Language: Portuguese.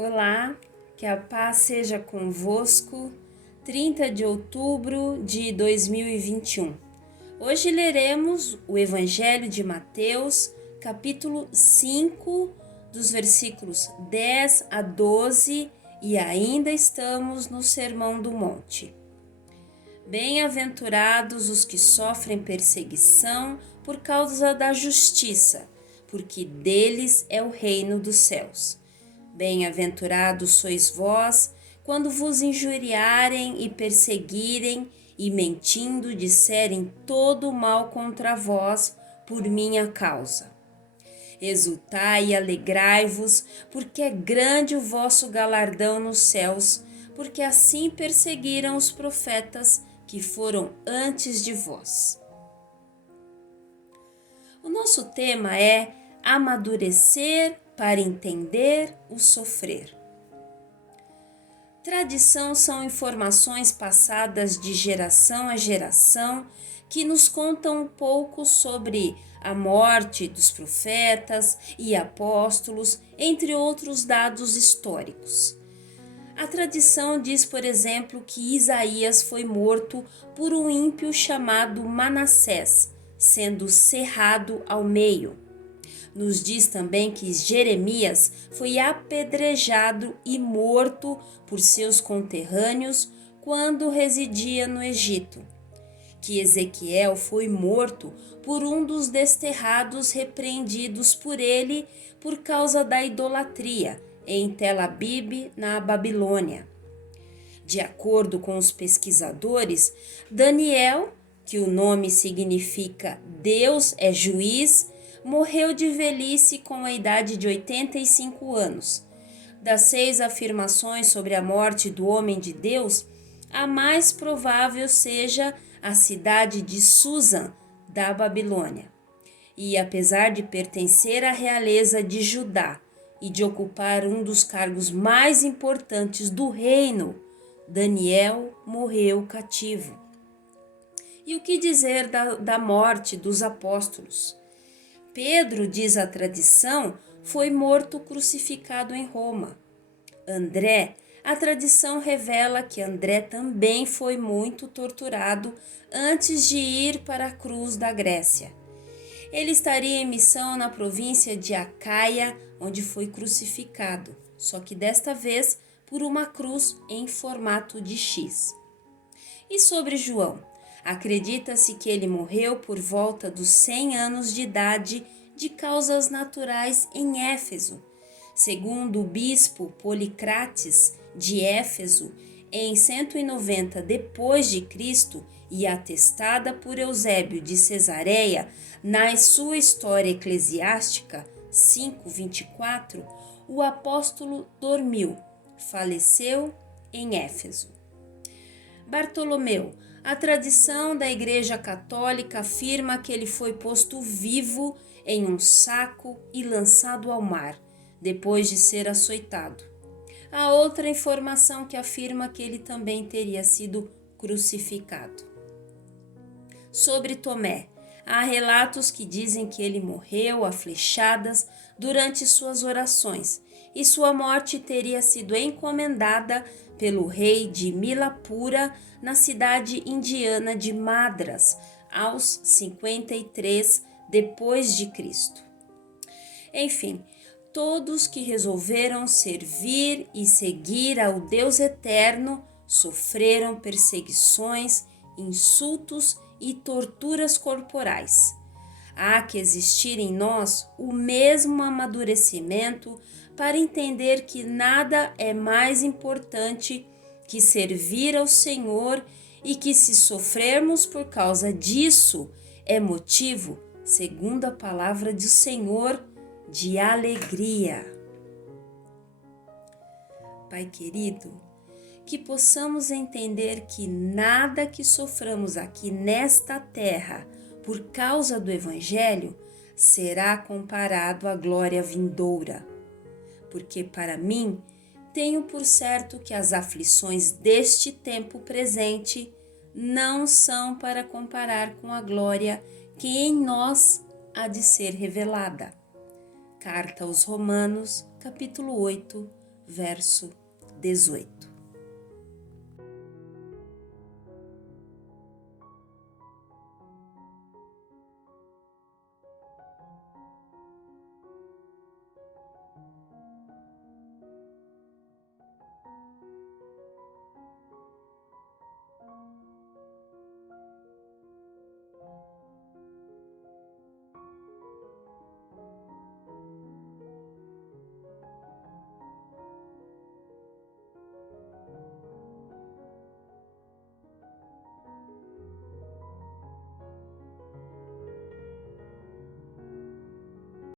Olá, que a paz seja convosco. 30 de outubro de 2021. Hoje leremos o Evangelho de Mateus, capítulo 5, dos versículos 10 a 12, e ainda estamos no Sermão do Monte. Bem-aventurados os que sofrem perseguição por causa da justiça, porque deles é o reino dos céus. Bem-aventurados sois vós, quando vos injuriarem e perseguirem, e mentindo disserem todo o mal contra vós por minha causa. Exultai e alegrai-vos, porque é grande o vosso galardão nos céus, porque assim perseguiram os profetas que foram antes de vós. O nosso tema é amadurecer para entender o sofrer. Tradição são informações passadas de geração a geração que nos contam um pouco sobre a morte dos profetas e apóstolos, entre outros dados históricos. A tradição diz, por exemplo, que Isaías foi morto por um ímpio chamado Manassés, sendo cerrado ao meio. Nos diz também que Jeremias foi apedrejado e morto por seus conterrâneos quando residia no Egito. Que Ezequiel foi morto por um dos desterrados repreendidos por ele por causa da idolatria em Tel Abib, na Babilônia. De acordo com os pesquisadores, Daniel, que o nome significa Deus é juiz, morreu de velhice com a idade de 85 anos. Das 6 afirmações sobre a morte do homem de Deus, a mais provável seja a cidade de Susan, da Babilônia. E apesar de pertencer à realeza de Judá e de ocupar um dos cargos mais importantes do reino, Daniel morreu cativo. E o que dizer da morte dos apóstolos? Pedro, diz a tradição, foi morto crucificado em Roma. André, a tradição revela que André também foi muito torturado antes de ir para a cruz da Grécia. Ele estaria em missão na província de Acaia, onde foi crucificado, só que desta vez por uma cruz em formato de X. E sobre João? Acredita-se que ele morreu por volta dos 100 anos de idade de causas naturais em Éfeso. Segundo o bispo Policrates de Éfeso, em 190 depois de Cristo e atestada por Eusébio de Cesareia na sua História Eclesiástica 5:24, o apóstolo dormiu, faleceu em Éfeso. Bartolomeu, a tradição da Igreja Católica afirma que ele foi posto vivo em um saco e lançado ao mar, depois de ser açoitado. Há outra informação que afirma que ele também teria sido crucificado. Sobre Tomé, há relatos que dizem que ele morreu a flechadas durante suas orações e sua morte teria sido encomendada pelo rei de Milapura na cidade indiana de Madras, aos 53 depois de Cristo. Enfim, todos que resolveram servir e seguir ao Deus eterno sofreram perseguições, insultos e torturas corporais. Há que existir em nós o mesmo amadurecimento para entender que nada é mais importante que servir ao Senhor e que, se sofrermos por causa disso, é motivo, segundo a palavra do Senhor, de alegria. Pai querido, que possamos entender que nada que soframos aqui nesta terra por causa do Evangelho será comparado à glória vindoura. Porque para mim, tenho por certo que as aflições deste tempo presente não são para comparar com a glória que em nós há de ser revelada. Carta aos Romanos, capítulo 8, verso 18.